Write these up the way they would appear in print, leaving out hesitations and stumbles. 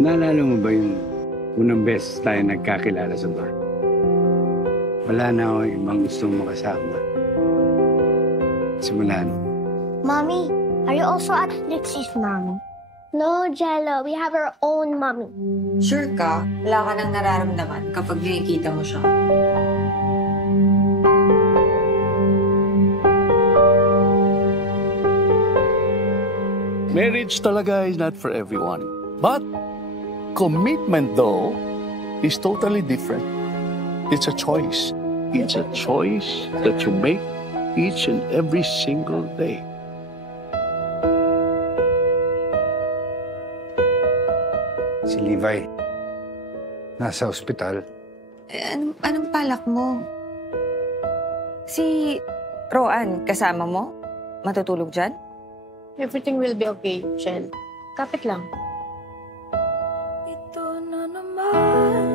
Naalala mo ba yung unang beses tayo nagkakilala sa bar? Wala na ako ibang gustong makasama. Simula no. Mommy, are you also at Trixie's mommy? No, Jello. We have our own mommy. Sure ka? Wala ka nang nararamdaman kapag nakikita mo siya. Marriage talaga is not for everyone. But commitment, though, is totally different. It's a choice. It's a choice that you make each and every single day. Si Levi, nasa ospital. Anong balak mo? Si Roan, kasama mo? Matutulog dyan? Everything will be okay, Shell. Kapit lang. Ito na naman.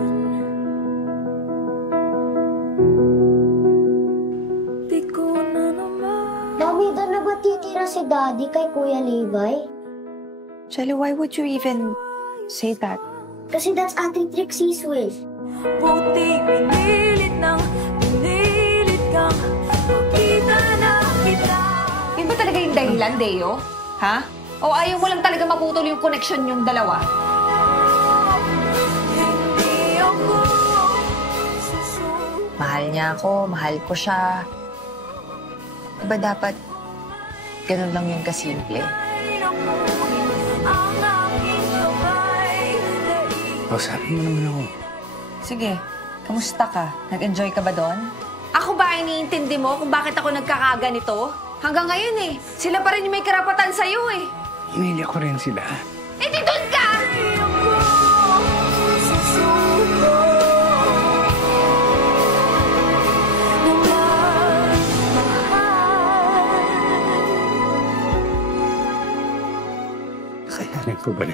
Di ko na naman. Mommy, doon na ba titira si Daddy kay Kuya Levi? Jello, why would you even say that? Kasi that's Ate Trixie's wish. Buti pinilit kang makita na kita. Yun ba talaga yung dahilan, Deo? Ha? O ayaw mo lang talaga maputol yung connection yung dalawa? Hindi ako susunod. Mahal niya ako, mahal ko siya. Diba dapat ganun lang yung kasimple? Ang aking kamay. Kausapin mo naman ako. Sige, kamusta ka? Nag-enjoy ka ba doon? Ako ba iniintindi mo kung bakit ako nagkakaganito? Hanggang ngayon eh, sila pa rin yung may karapatan sa'yo eh. Hinili ko rin sila. Eh di doon ka! Kayanin ko ba na?